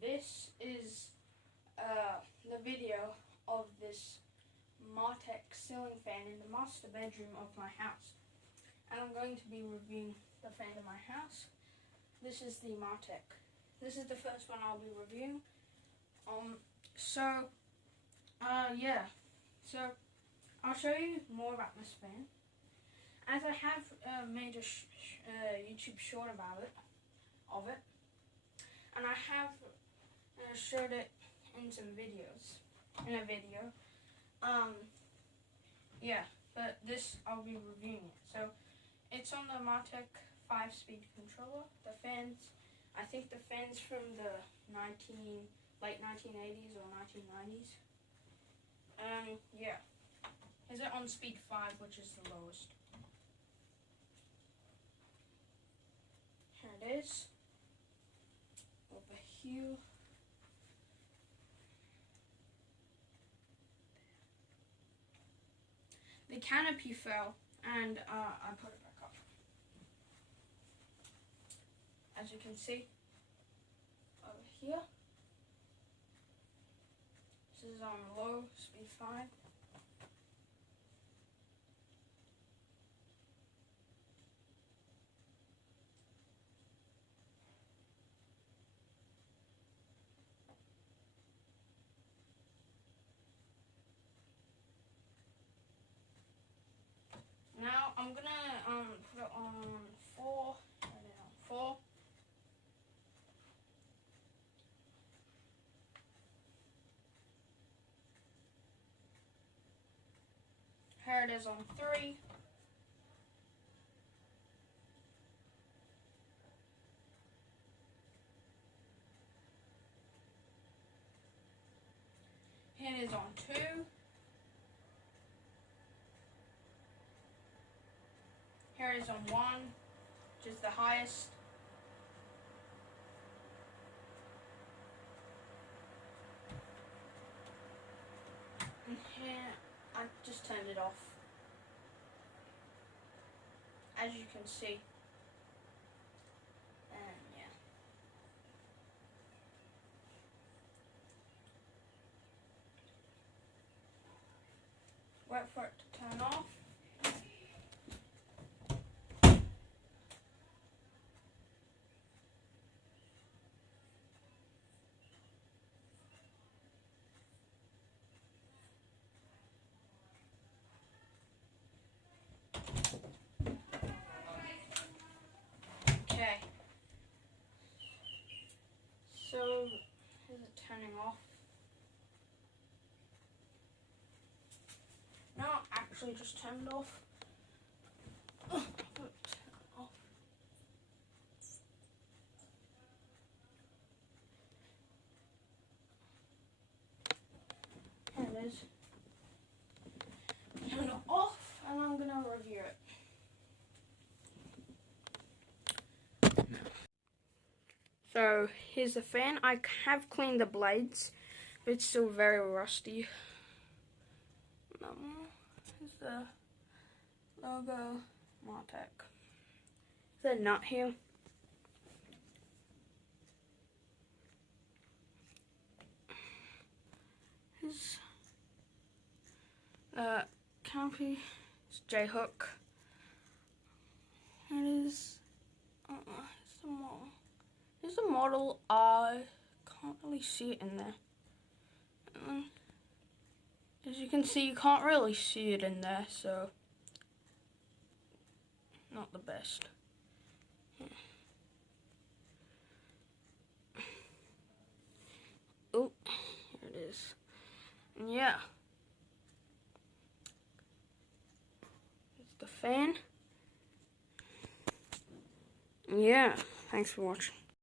This is the video of this Martec ceiling fan in the master bedroom of my house. And I'm going to be reviewing the fan in my house. This is the Martec. This is the first one I'll be reviewing. Yeah. So I'll show you more about this fan. As I have made a YouTube short about it, and I have showed it in some videos, in a video. Yeah, but this I'll be reviewing it. So it's on the Martec 5-speed controller. The fans, I think the fans from the late 1980s or 1990s. Yeah. Is it on speed 5, which is the lowest? Here it is. Over here. The canopy fell, and I put it back up. As you can see, over here. This is on low, speed 5. Now I'm gonna put it on 4. Turn it on 4. Here it is on 3. Here it is on 2. Here it is on 1, which is the highest. And here, I just turned it off. As you can see. And yeah. Wait for it to turn off. Okay. So, is it turning off? No, actually just turned off. Turn it off. Here it is. Turn it off, and I'm gonna review it. So here's the fan. I have cleaned the blades, but it's still very rusty. Here's the logo, Martec. There's a nut here. Here's canopy. It's J-hook. It is. Here's the model. Here's the model. I can't really see it in there. And as you can see, you can't really see it in there, so not the best. Oh, here it is. And yeah. It's the fan. Yeah, thanks for watching.